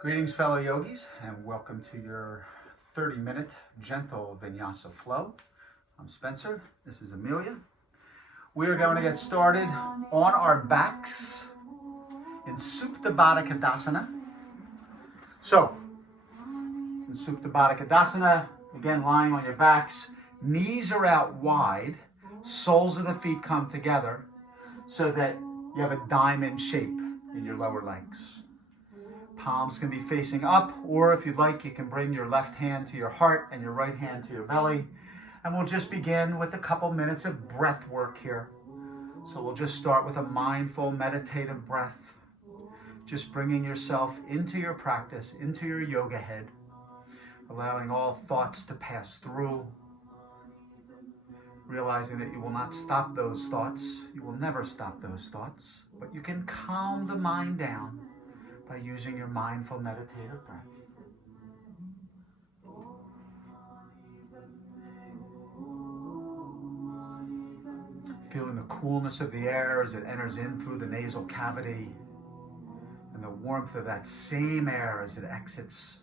Greetings, fellow yogis, and welcome to your 30-minute gentle vinyasa flow. I'm Spencer. This is Amelia. We are going to get started on our backs in Supta Baddha Konasana. So, in Supta Baddha Konasana, again lying on your backs, knees are out wide, soles of the feet come together so that you have a diamond shape in your lower legs. Palms can be facing up, or if you'd like, you can bring your left hand to your heart and your right hand to your belly. And we'll just begin with a couple minutes of breath work here. So we'll just start with a mindful, meditative breath. Just bringing yourself into your practice, into your yoga head, allowing all thoughts to pass through, realizing that you will not stop those thoughts. You will never stop those thoughts, but you can calm the mind down by using your mindful meditative breath. Feeling the coolness of the air as it enters in through the nasal cavity, and the warmth of that same air as it exits.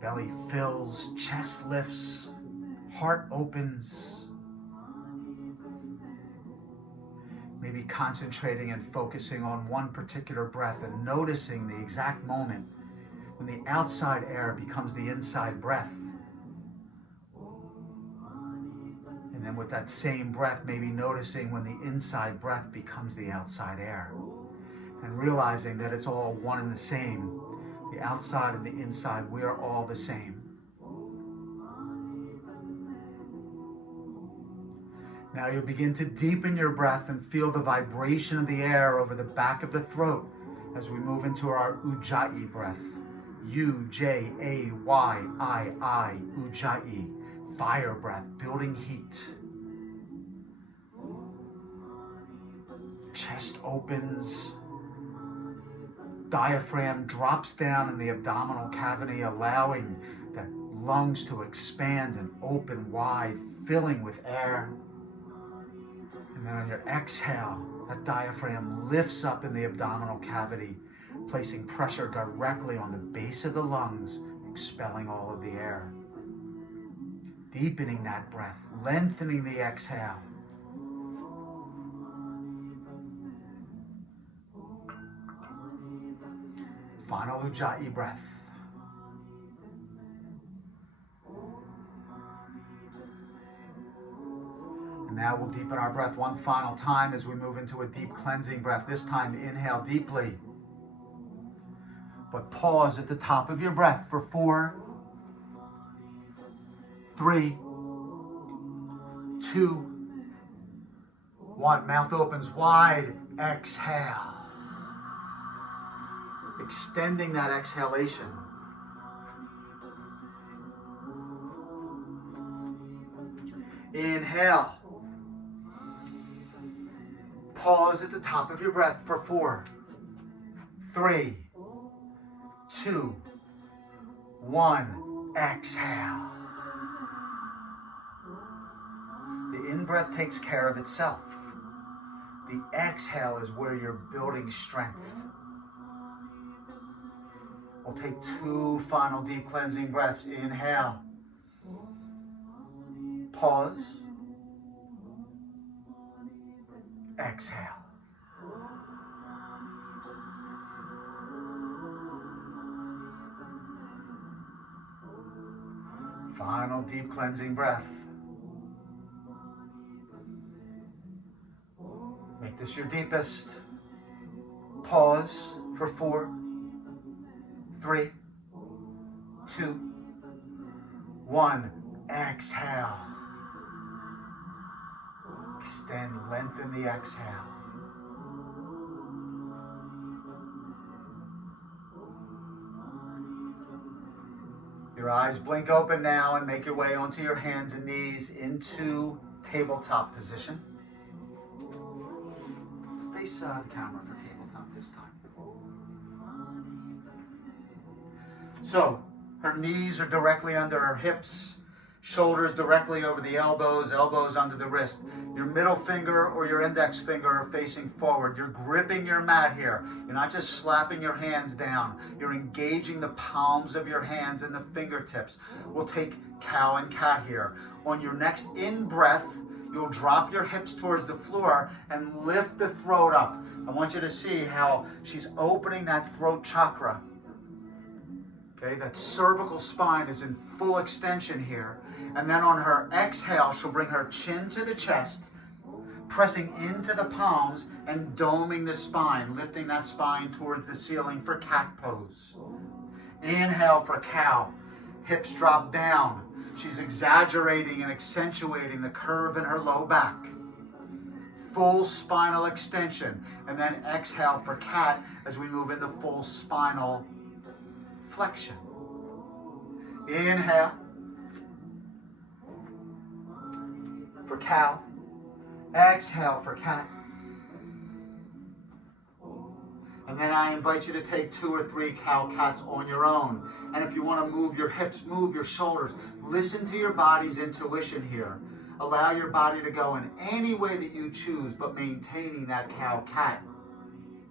Belly fills, chest lifts, heart opens. Maybe concentrating and focusing on one particular breath and noticing the exact moment when the outside air becomes the inside breath. And then with that same breath, maybe noticing when the inside breath becomes the outside air. And realizing that it's all one and the same. The outside and the inside, we are all the same. Now you'll begin to deepen your breath and feel the vibration of the air over the back of the throat as we move into our Ujjayi breath. U-J-A-Y-I-I, Ujjayi, fire breath, building heat. Chest opens, diaphragm drops down in the abdominal cavity, allowing the lungs to expand and open wide, filling with air. And then on your exhale, that diaphragm lifts up in the abdominal cavity, placing pressure directly on the base of the lungs, expelling all of the air. Deepening that breath, lengthening the exhale. Final Ujjayi breath. Now we'll deepen our breath one final time as we move into a deep cleansing breath. This time, inhale deeply. But pause at the top of your breath for 4, 3, 2, 1. Mouth opens wide. Exhale. Extending that exhalation. Inhale. Pause at the top of your breath for 4, 3, 2, 1. Exhale. The in-breath takes care of itself. The exhale is where you're building strength. We'll take 2 final deep cleansing breaths. Inhale. Pause. Exhale. Final deep cleansing breath. Make this your deepest. Pause for 4, 3, 2, 1. Exhale. Extend, lengthen the exhale. Your eyes blink open now and make your way onto your hands and knees into tabletop position. Face the camera for tabletop this time. So, her knees are directly under her hips. Shoulders directly over the elbows, elbows under the wrist. Your middle finger or your index finger are facing forward. You're gripping your mat here. You're not just slapping your hands down. You're engaging the palms of your hands and the fingertips. We'll take cow and cat here. On your next in-breath, you'll drop your hips towards the floor and lift the throat up. I want you to see how she's opening that throat chakra. Okay, that cervical spine is in full extension here. And then on her exhale, she'll bring her chin to the chest, pressing into the palms and doming the spine, lifting that spine towards the ceiling for cat pose. Inhale for cow. Hips drop down. She's exaggerating and accentuating the curve in her low back. Full spinal extension. And then exhale for cat as we move into full spinal flexion. Inhale for cow. Exhale for cat. And then I invite you to take 2 or 3 cow-cats on your own. And if you want to move your hips, move your shoulders, listen to your body's intuition here. Allow your body to go in any way that you choose, but maintaining that cow-cat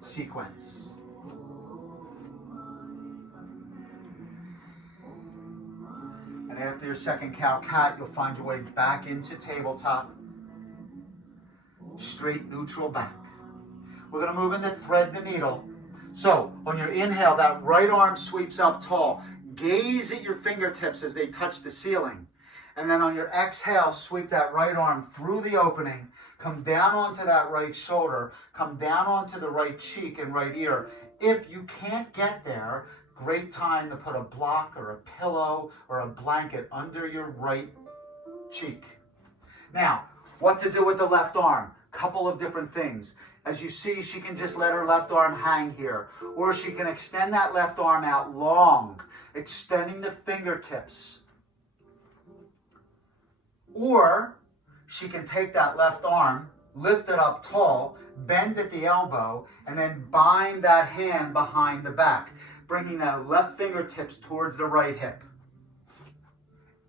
sequence. And after your second cow-cat, you'll find your way back into tabletop. Straight neutral back. We're going to move into thread the needle. So, on your inhale, that right arm sweeps up tall. Gaze at your fingertips as they touch the ceiling. And then on your exhale, sweep that right arm through the opening. Come down onto that right shoulder. Come down onto the right cheek and right ear. If you can't get there, great time to put a block or a pillow or a blanket under your right cheek. Now, what to do with the left arm? Couple of different things. As you see, she can just let her left arm hang here, or she can extend that left arm out long, extending the fingertips. Or she can take that left arm, lift it up tall, bend at the elbow, and then bind that hand behind the back, bringing the left fingertips towards the right hip.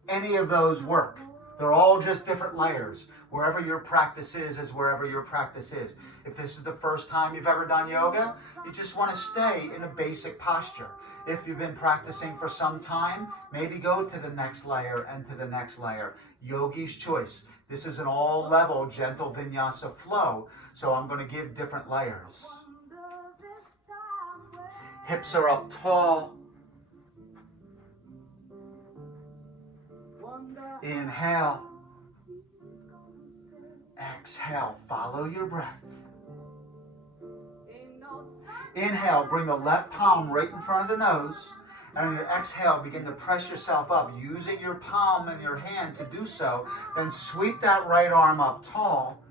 Any of those work. They're all just different layers. Wherever your practice is wherever your practice is. If this is the first time you've ever done yoga, you just want to stay in a basic posture. If you've been practicing for some time, maybe go to the next layer and to the next layer. Yogi's choice. This is an all-level, gentle vinyasa flow, so I'm going to give different layers. Hips are up tall. Inhale. Exhale, follow your breath. Inhale, bring the left palm right in front of the nose. And on your exhale, begin to press yourself up, using your palm and your hand to do so. Then sweep that right arm up tall.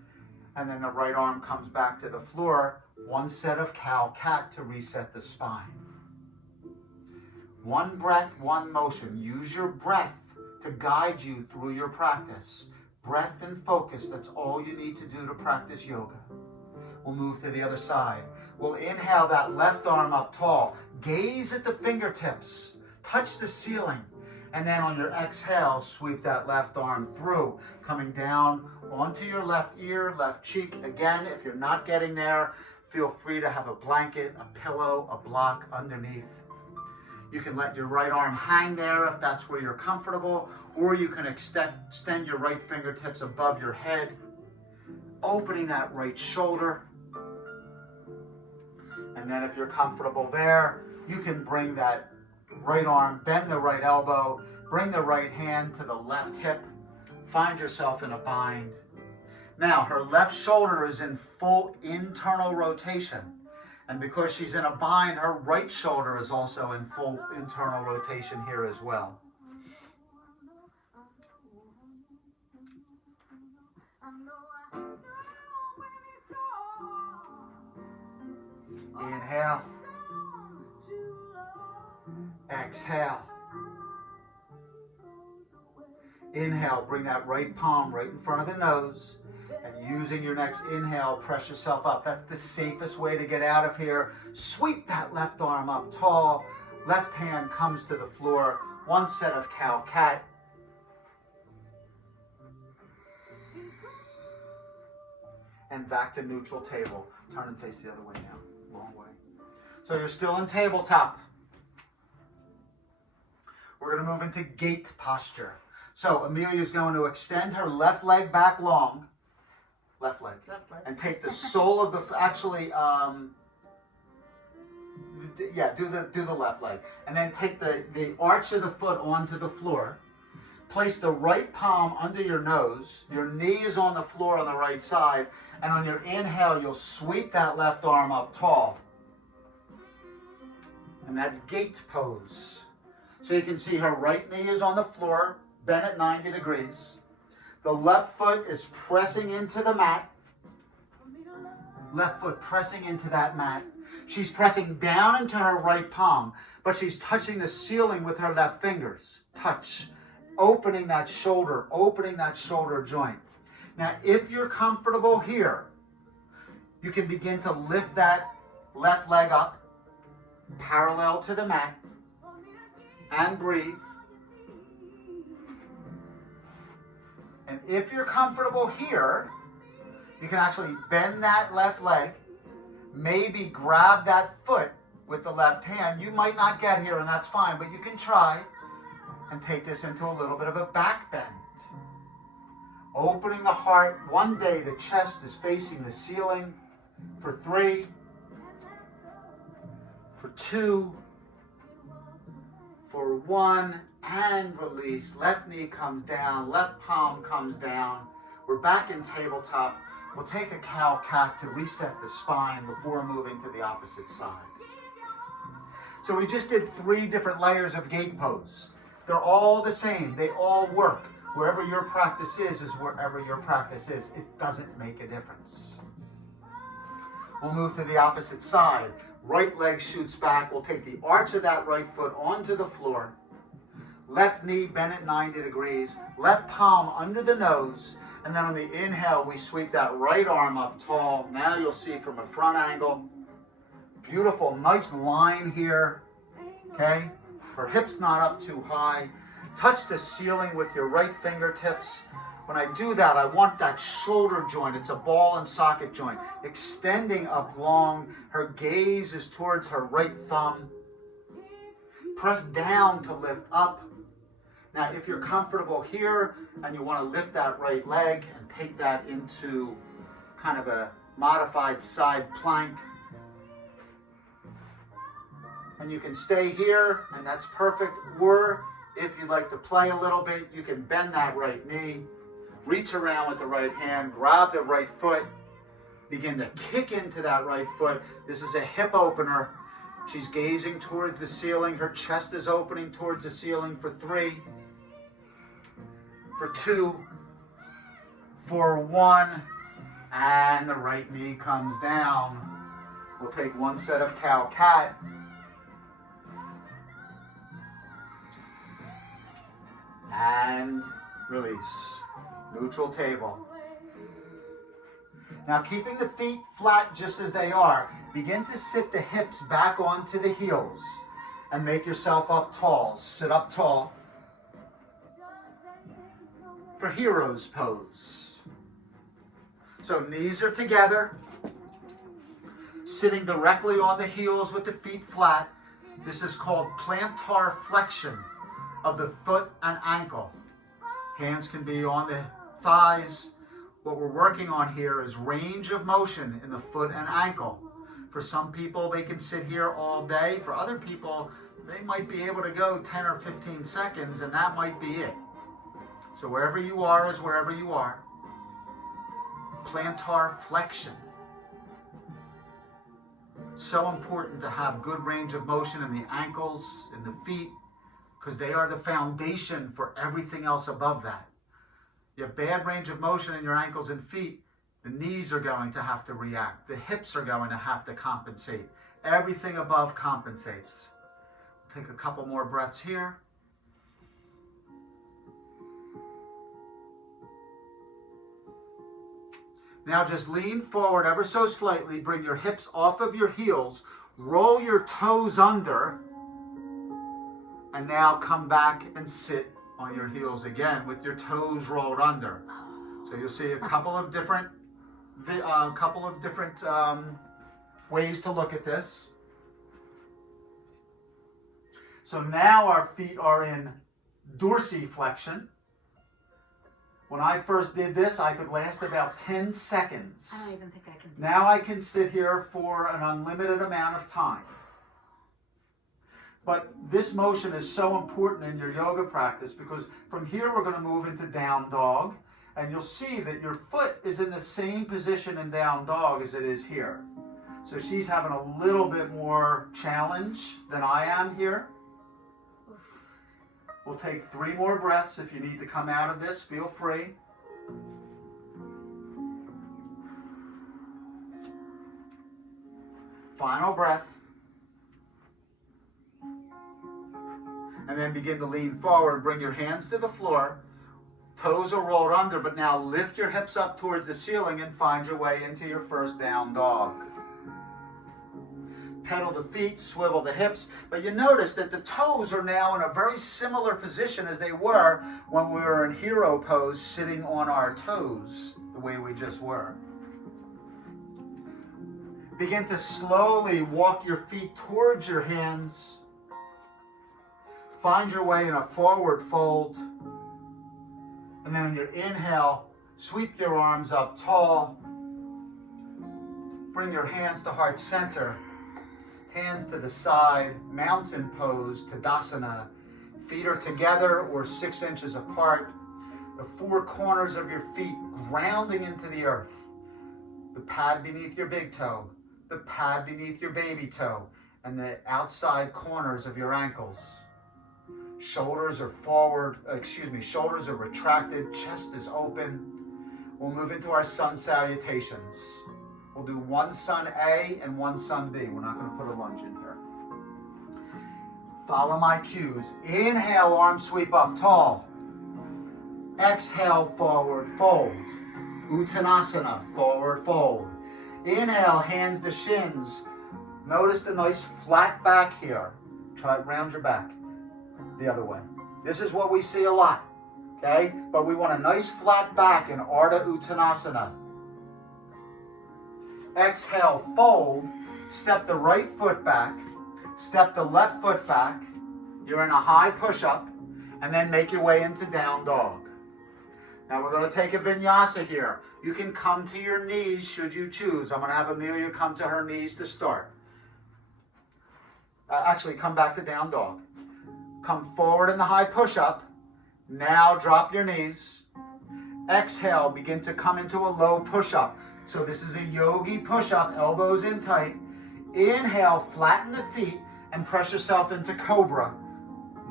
And then the right arm comes back to the floor. One set of cow-cat to reset the spine. One breath, one motion. Use your breath to guide you through your practice. Breath and focus, that's all you need to do to practice yoga. We'll move to the other side. We'll inhale that left arm up tall. Gaze at the fingertips. Touch the ceiling. And then on your exhale, sweep that left arm through, coming down onto your left ear, left cheek. Again, if you're not getting there, feel free to have a blanket, a pillow, a block underneath. You can let your right arm hang there if that's where you're comfortable, or you can extend your right fingertips above your head, opening that right shoulder. And then if you're comfortable there, you can bring that right arm, bend the right elbow, bring the right hand to the left hip, find yourself in a bind. Now, her left shoulder is in full internal rotation. And because she's in a bind, her right shoulder is also in full internal rotation here as well. Inhale. Exhale. Inhale, bring that right palm right in front of the nose. And using your next inhale, press yourself up. That's the safest way to get out of here. Sweep that left arm up tall. Left hand comes to the floor. One set of cow-cat. and back to neutral table. Turn and face the other way now, long way. So you're still in tabletop. We're going to move into gate posture. So Amelia's going to extend her left leg back long, left leg, and take the sole of the, do the left leg. And then take the arch of the foot onto the floor. Place the right palm under your nose. Your knee is on the floor on the right side. And on your inhale, you'll sweep that left arm up tall. And that's gate pose. So you can see her right knee is on the floor, bent at 90 degrees. The left foot is pressing into the mat. Left foot pressing into that mat. She's pressing down into her right palm, but she's touching the ceiling with her left fingers. Touch. Opening that shoulder joint. Now, if you're comfortable here, you can begin to lift that left leg up, parallel to the mat, and breathe. And if you're comfortable here, you can actually bend that left leg, maybe grab that foot with the left hand. You might not get here, and that's fine, but you can try. And take this into a little bit of a back bend. Opening the heart. One day the chest is facing the ceiling. For 3. For 2. For 1. And release. Left knee comes down. Left palm comes down. We're back in tabletop. We'll take a cow-cat to reset the spine before moving to the opposite side. So we just did 3 different layers of gate pose. They're all the same. They all work. Wherever your practice is wherever your practice is. It doesn't make a difference. We'll move to the opposite side. Right leg shoots back. We'll take the arch of that right foot onto the floor. Left knee bent at 90 degrees. Left palm under the nose. And then on the inhale, we sweep that right arm up tall. Now you'll see from a front angle. Beautiful, nice line here. Okay? Her hips not up too high. Touch the ceiling with your right fingertips. When I do that, I want that shoulder joint. It's a ball and socket joint. Extending up long. Her gaze is towards her right thumb. Press down to lift up. Now, if you're comfortable here and you want to lift that right leg and take that into kind of a modified side plank, and you can stay here, and that's perfect. Or if you'd like to play a little bit, you can bend that right knee, reach around with the right hand, grab the right foot, begin to kick into that right foot. This is a hip opener. She's gazing towards the ceiling. Her chest is opening towards the ceiling for 3, for 2, for 1, and the right knee comes down. We'll take 1 set of cow-cat. And release. Neutral table. Now, keeping the feet flat just as they are, begin to sit the hips back onto the heels and make yourself up tall. Sit up tall for hero's pose. So knees are together, sitting directly on the heels with the feet flat. This is called plantar flexion of the foot and ankle. Hands can be on the thighs. What we're working on here is range of motion in the foot and ankle. For some people, they can sit here all day. For other people, they might be able to go 10 or 15 seconds, and that might be it. So wherever you are is wherever you are. Plantar flexion. So important to have good range of motion in the ankles, in the feet, because they are the foundation for everything else above that. You have bad range of motion in your ankles and feet, the knees are going to have to react. The hips are going to have to compensate. Everything above compensates. Take a couple more breaths here. Now just lean forward ever so slightly. Bring your hips off of your heels. Roll your toes under. And now come back and sit on your heels again with your toes rolled under. So you'll see a couple of different couple of different ways to look at this. So now our feet are in dorsiflexion. When I first did this, I could last about 10 seconds. I don't even think I can do Now I can sit here for an unlimited amount of time. But this motion is so important in your yoga practice because from here we're going to move into down dog. And you'll see that your foot is in the same position in down dog as it is here. So she's having a little bit more challenge than I am here. We'll take 3 more breaths. If you need to come out of this, feel free. Final breath. And then begin to lean forward. Bring your hands to the floor. Toes are rolled under, but now lift your hips up towards the ceiling and find your way into your first down dog. Pedal the feet, swivel the hips, but you notice that the toes are now in a very similar position as they were when we were in hero pose, sitting on our toes, the way we just were. Begin to slowly walk your feet towards your hands. Find your way in a forward fold. And then on your inhale, sweep your arms up tall. Bring your hands to heart center. Hands to the side, mountain pose, Tadasana. Feet are together or 6 inches apart. The 4 corners of your feet grounding into the earth. The pad beneath your big toe, the pad beneath your baby toe, and the outside corners of your ankles. Shoulders are shoulders are retracted, chest is open. We'll move into our sun salutations. We'll do one sun A and one sun B. We're not going to put a lunge in here. Follow my cues. Inhale, arm sweep up tall. Exhale, forward fold. Uttanasana, forward fold. Inhale, hands to shins. Notice the nice flat back here. Try to round your back the other way. This is what we see a lot, okay? But we want a nice flat back in Ardha Uttanasana. Exhale, fold, step the right foot back, step the left foot back. You're in a high push-up, and then make your way into down dog. Now we're going to take a vinyasa here. You can come to your knees should you choose. I'm going to have Amelia come to her knees to start. Actually, come back to down dog. Come forward in the high push-up. Now drop your knees. Exhale, begin to come into a low push-up. So this is a yogi push-up, elbows in tight. Inhale, flatten the feet and press yourself into cobra,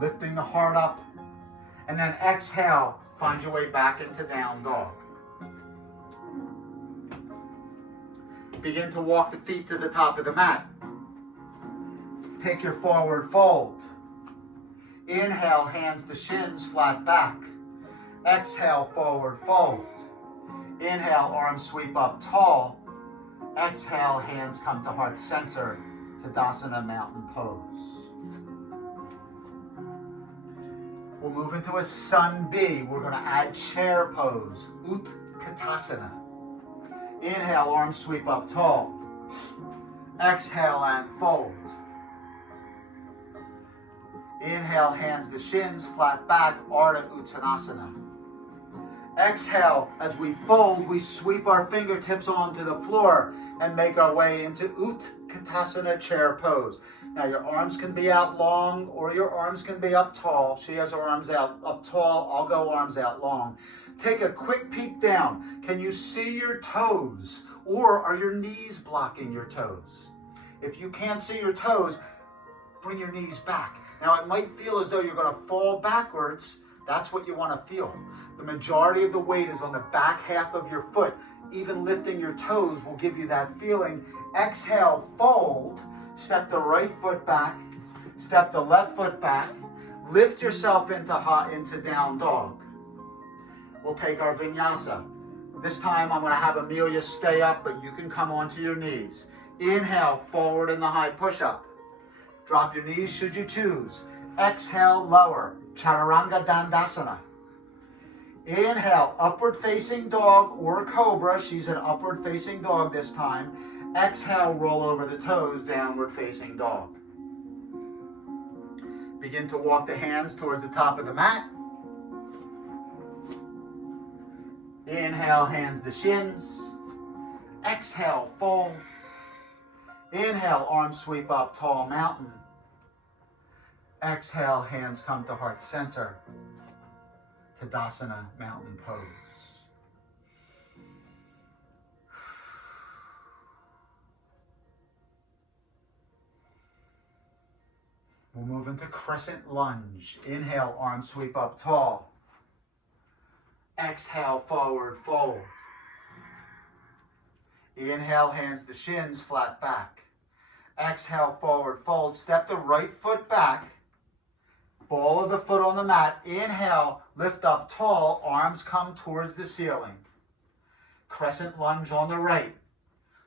lifting the heart up. And then exhale, find your way back into down dog. Begin to walk the feet to the top of the mat. Take your forward fold. Inhale, hands to shins, flat back. Exhale, forward fold. Inhale, arms sweep up tall. Exhale, hands come to heart center, Tadasana mountain pose. We'll move into a sun B. We're going to add chair pose, Utkatasana. Inhale, arms sweep up tall. Exhale and fold. Inhale, hands to shins, flat back, Ardha Uttanasana. Exhale, as we fold, we sweep our fingertips onto the floor and make our way into Utkatasana chair pose. Now your arms can be out long or your arms can be up tall. She has her arms out up tall, I'll go arms out long. Take a quick peek down. Can you see your toes or are your knees blocking your toes? If you can't see your toes, bring your knees back. Now it might feel as though you're going to fall backwards. That's what you want to feel. The majority of the weight is on the back half of your foot. Even lifting your toes will give you that feeling. Exhale, fold. Step the right foot back. Step the left foot back. Lift yourself into down dog. We'll take our vinyasa. This time I'm going to have Amelia stay up, but you can come onto your knees. Inhale, forward in the high push-up. Drop your knees should you choose. Exhale, lower. Chaturanga Dandasana. Inhale, upward facing dog or cobra. She's an upward facing dog this time. Exhale, roll over the toes, downward facing dog. Begin to walk the hands towards the top of the mat. Inhale, hands to shins. Exhale, fold. Inhale, arms sweep up, tall mountain. Exhale, hands come to heart center. Tadasana, mountain pose. We'll move into crescent lunge. Inhale, arms sweep up tall. Exhale, forward fold. Inhale, hands to shins, flat back. Exhale, forward fold. Step the right foot back. Ball of the foot on the mat. Inhale, lift up tall, arms come towards the ceiling. Crescent lunge on the right.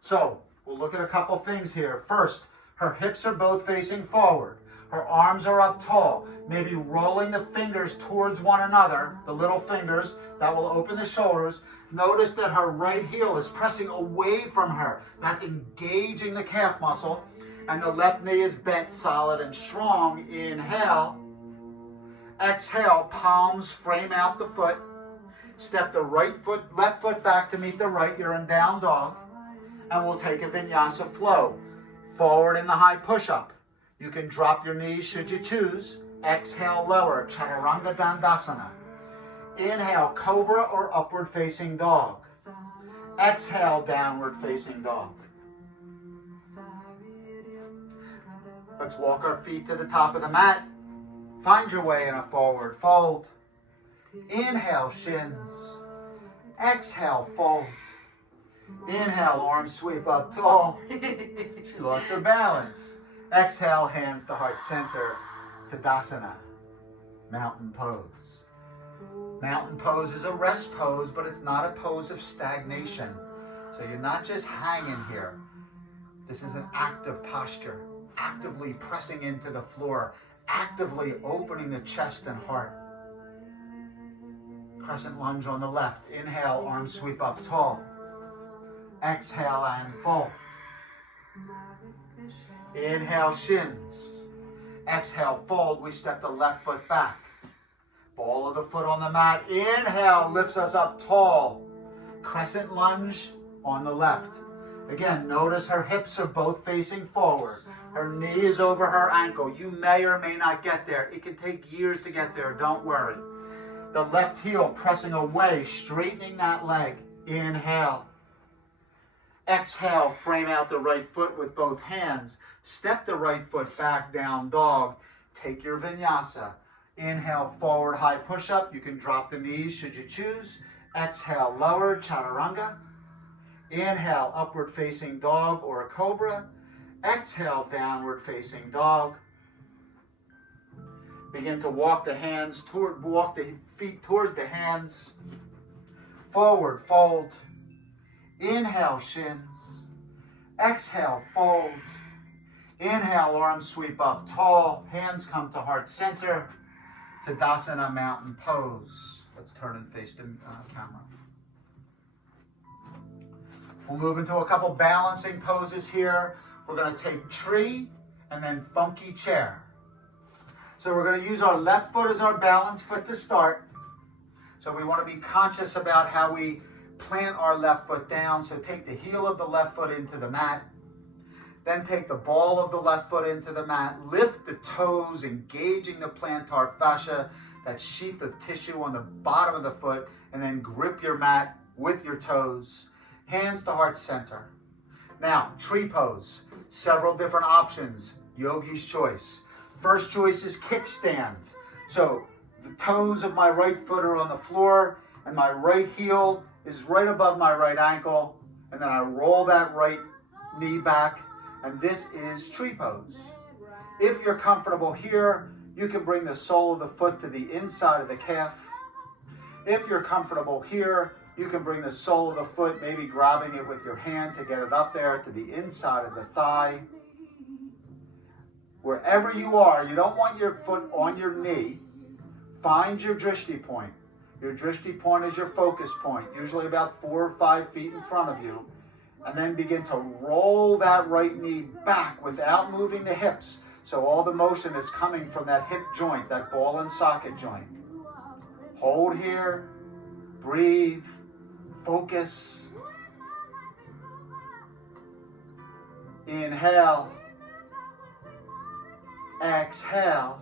So, we'll look at a couple things here. First, her hips are both facing forward. Her arms are up tall, maybe rolling the fingers towards one another, the little fingers, that will open the shoulders. Notice that her right heel is pressing away from her. That's engaging the calf muscle. And the left knee is bent solid and strong. Inhale. Exhale, palms frame out the foot. Step the left foot back to meet the right. You're in down dog. And we'll take a vinyasa flow. Forward in the high push-up. You can drop your knees should you choose. Exhale, lower, Chaturanga Dandasana. Inhale, cobra or upward facing dog. Exhale, downward facing dog. Let's walk our feet to the top of the mat. Find your way in a forward fold. Inhale, shins. Exhale, fold. Inhale, arms sweep up tall. She lost her balance. Exhale, hands to heart center. Tadasana, mountain pose. Mountain pose is a rest pose, but it's not a pose of stagnation. So you're not just hanging here. This is an active posture, actively pressing into the floor, actively opening the chest and heart. Crescent lunge on the left. Inhale, arms sweep up tall. Exhale and fold. Inhale, shins. Exhale, fold. We step the left foot back. Ball of the foot on the mat. Inhale, lifts us up tall. Crescent lunge on the left. Again, notice her hips are both facing forward. Her knee is over her ankle. You may or may not get there. It can take years to get there. Don't worry. The left heel pressing away, straightening that leg. Inhale. Exhale, frame out the right foot with both hands. Step the right foot back, down dog. Take your vinyasa. Inhale, forward high push-up. You can drop the knees should you choose. Exhale, lower, chaturanga. Inhale, upward facing dog or a cobra. Exhale, downward facing dog. Begin to walk the feet towards the hands. Forward fold. Inhale, shins. Exhale, fold. Inhale, arms sweep up tall. Hands come to heart center. Tadasana, mountain pose. Let's turn and face the camera. We'll move into a couple balancing poses here. We're going to take tree and then funky chair. So we're going to use our left foot as our balance foot to start. So we want to be conscious about how we plant our left foot down. So take the heel of the left foot into the mat. Then take the ball of the left foot into the mat. Lift the toes, engaging the plantar fascia, that sheath of tissue on the bottom of the foot, and then grip your mat with your toes. Hands to heart center. Now, tree pose. Several different options. Yogi's choice. First choice is kickstand. So the toes of my right foot are on the floor, and my right heel is right above my right ankle, and then I roll that right knee back, and this is tree pose. If you're comfortable here, you can bring the sole of the foot to the inside of the calf. If you're comfortable here, you can bring the sole of the foot, maybe grabbing it with your hand to get it up there to the inside of the thigh. Wherever you are, you don't want your foot on your knee. Find your drishti point. Your drishti point is your focus point, usually about 4 or 5 feet in front of you. And then begin to roll that right knee back without moving the hips. So all the motion is coming from that hip joint, that ball and socket joint. Hold here, breathe, focus. Inhale, exhale.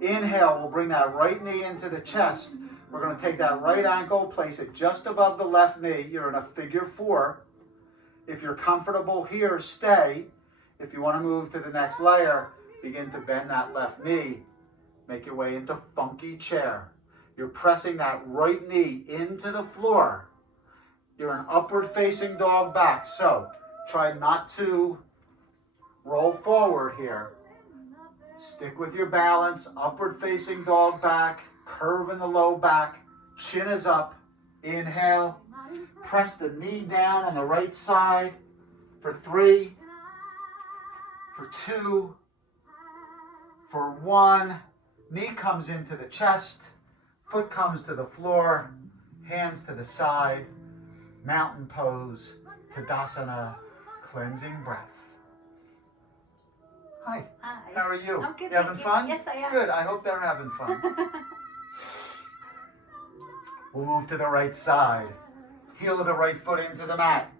Inhale, we'll bring that right knee into the chest. We're going to take that right ankle, place it just above the left knee. You're in a figure 4. If you're comfortable here, stay. If you want to move to the next layer, begin to bend that left knee. Make your way into funky chair. You're pressing that right knee into the floor. You're an upward facing dog back. So try not to roll forward here. Stick with your balance, upward facing dog back, curve in the low back, chin is up. Inhale, press the knee down on the right side for 3, for 2, for 1. Knee comes into the chest, foot comes to the floor, hands to the side, mountain pose, Tadasana, cleansing breath. Hi. Hi. How are you? I'm good. You having fun? Yes, I am. Good. I hope they're having fun. We'll move to the right side. Heel of the right foot into the mat.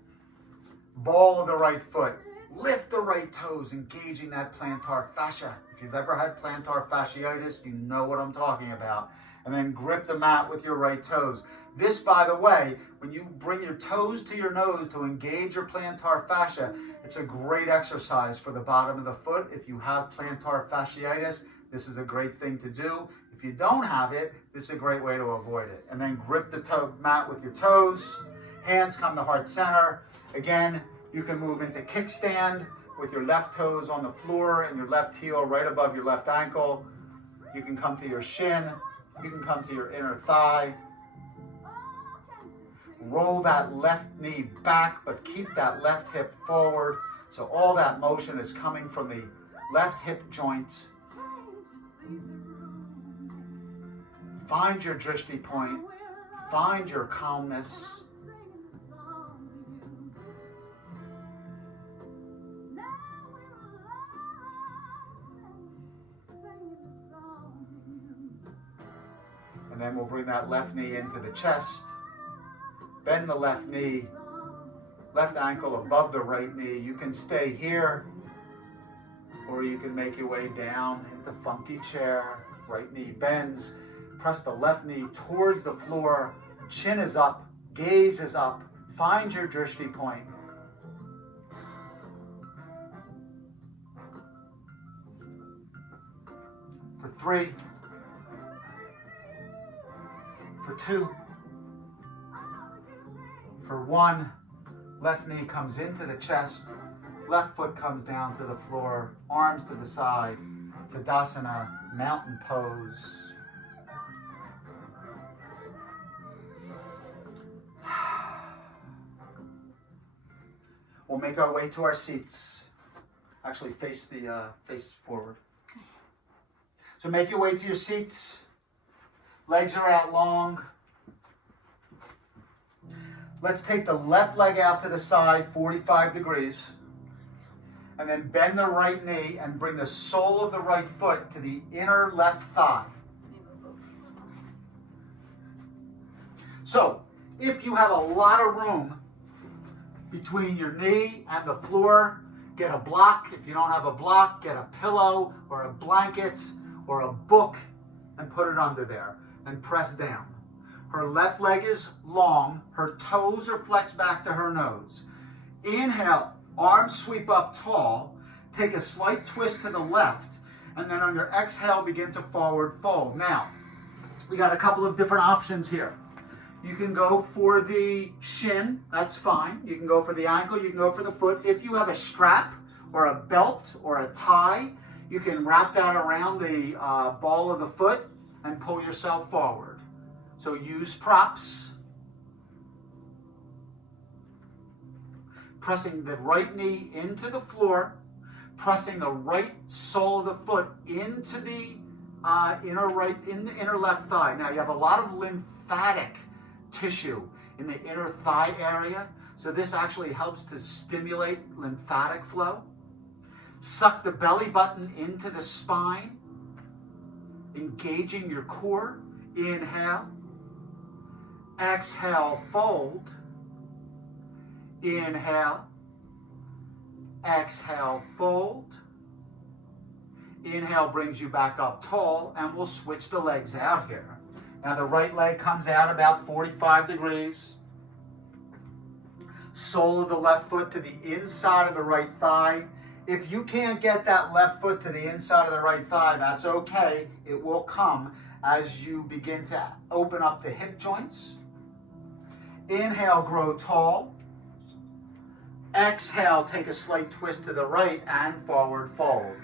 Ball of the right foot. Lift the right toes, engaging that plantar fascia. If you've ever had plantar fasciitis, you know what I'm talking about. And then grip the mat with your right toes. This, by the way, when you bring your toes to your nose to engage your plantar fascia, it's a great exercise for the bottom of the foot. If you have plantar fasciitis, this is a great thing to do. If you don't have it, this is a great way to avoid it. And then grip the mat with your toes. Hands come to heart center. Again, you can move into kickstand with your left toes on the floor and your left heel right above your left ankle. You can come to your shin. You can come to your inner thigh. Roll that left knee back, but keep that left hip forward. So all that motion is coming from the left hip joint. Find your drishti point. Find your calmness. And then we'll bring that left knee into the chest. Bend the left knee, left ankle above the right knee. You can stay here, or you can make your way down into funky chair. Right knee bends. Press the left knee towards the floor. Chin is up, gaze is up. Find your drishti point. For 3, for 2, for 1, left knee comes into the chest, left foot comes down to the floor, arms to the side, Tadasana, mountain pose. We'll make our way to our seats. Actually, face forward. So make your way to your seats. Legs are out long. Let's take the left leg out to the side, 45 degrees. And then bend the right knee and bring the sole of the right foot to the inner left thigh. So, if you have a lot of room between your knee and the floor, get a block. If you don't have a block, get a pillow or a blanket or a book and put it under there and press down. Her left leg is long. Her toes are flexed back to her nose. Inhale, arms sweep up tall. Take a slight twist to the left. And then on your exhale, begin to forward fold. Now, we got a couple of different options here. You can go for the shin, that's fine. You can go for the ankle, you can go for the foot. If you have a strap or a belt or a tie, you can wrap that around the ball of the foot and pull yourself forward. So use props. Pressing the right knee into the floor, pressing the right sole of the foot into the in the inner left thigh. Now you have a lot of lymphatic tissue in the inner thigh area, so this actually helps to stimulate lymphatic flow. Suck the belly button into the spine, engaging your core. Inhale. Exhale, fold. Inhale. Exhale, fold. Inhale brings you back up tall, and we'll switch the legs out here. Now the right leg comes out about 45 degrees. Sole of the left foot to the inside of the right thigh. If you can't get that left foot to the inside of the right thigh, that's okay. It will come as you begin to open up the hip joints. Inhale, grow tall. Exhale, take a slight twist to the right and forward fold.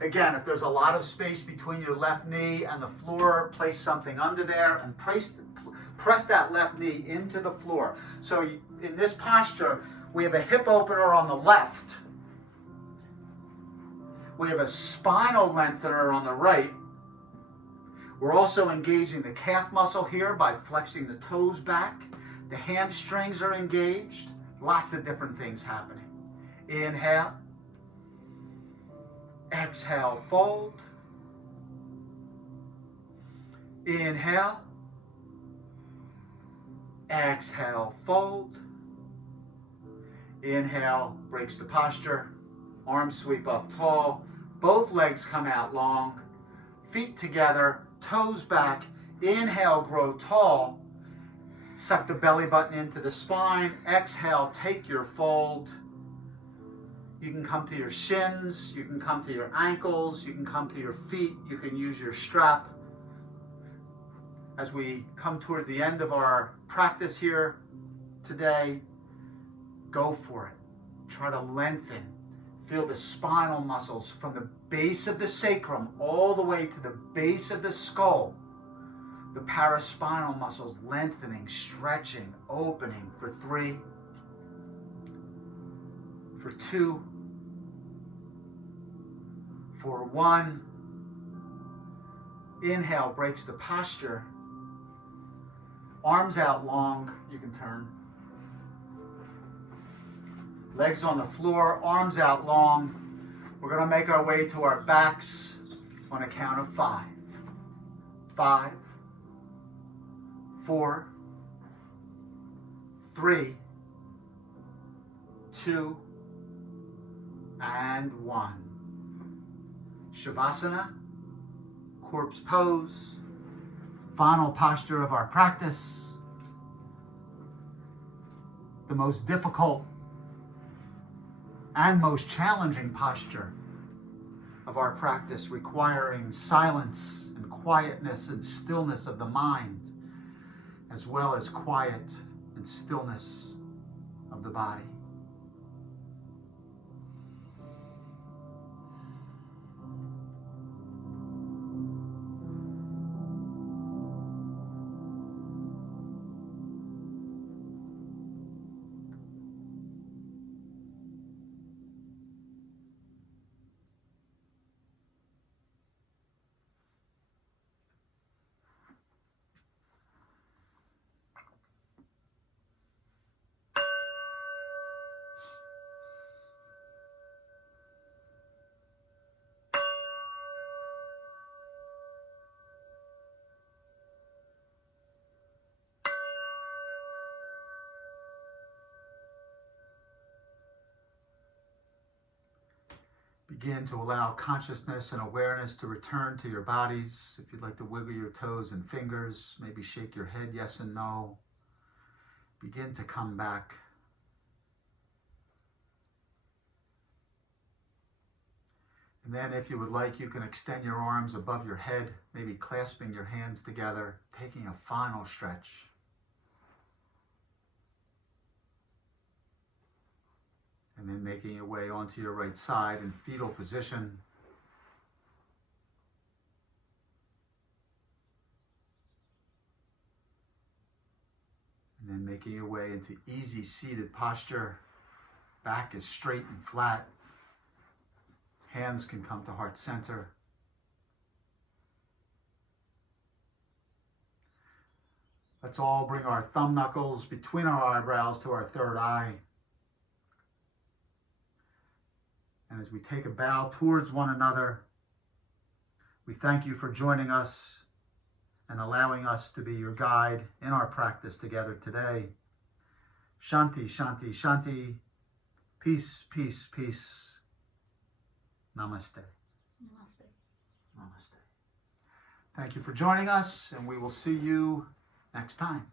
Again, if there's a lot of space between your left knee and the floor, place something under there and press that left knee into the floor. So in this posture, we have a hip opener on the left. We have a spinal lengthener on the right. We're also engaging the calf muscle here by flexing the toes back. The hamstrings are engaged. Lots of different things happening. Inhale. Exhale, fold. Inhale. Exhale, fold. Inhale, breaks the posture. Arms sweep up tall. Both legs come out long. Feet together, toes back. Inhale, grow tall. Suck the belly button into the spine. Exhale, take your fold. You can come to your shins, you can come to your ankles, you can come to your feet, you can use your strap. As we come towards the end of our practice here today, go for it. Try to lengthen. Feel the spinal muscles from the base of the sacrum all the way to the base of the skull. The paraspinal muscles lengthening, stretching, opening for 3, for 2, for 1. Inhale, breaks the posture. Arms out long, you can turn. Legs on the floor, arms out long. We're going to make our way to our backs on a count of 5. 5, 4, 3, 2, and 1. Shavasana, corpse pose, final posture of our practice. The most difficult and most challenging posture of our practice, requiring silence and quietness and stillness of the mind, as well as quiet and stillness of the body. Begin to allow consciousness and awareness to return to your bodies. If you'd like to wiggle your toes and fingers, maybe shake your head yes and no. Begin to come back. And then if you would like, you can extend your arms above your head, maybe clasping your hands together, taking a final stretch. And then making your way onto your right side in fetal position. And then making your way into easy seated posture. Back is straight and flat. Hands can come to heart center. Let's all bring our thumb knuckles between our eyebrows to our third eye. And as we take a bow towards one another, we thank you for joining us and allowing us to be your guide in our practice together today. Shanti, Shanti, Shanti. Peace, peace, peace. Namaste. Namaste. Namaste. Thank you for joining us, and we will see you next time.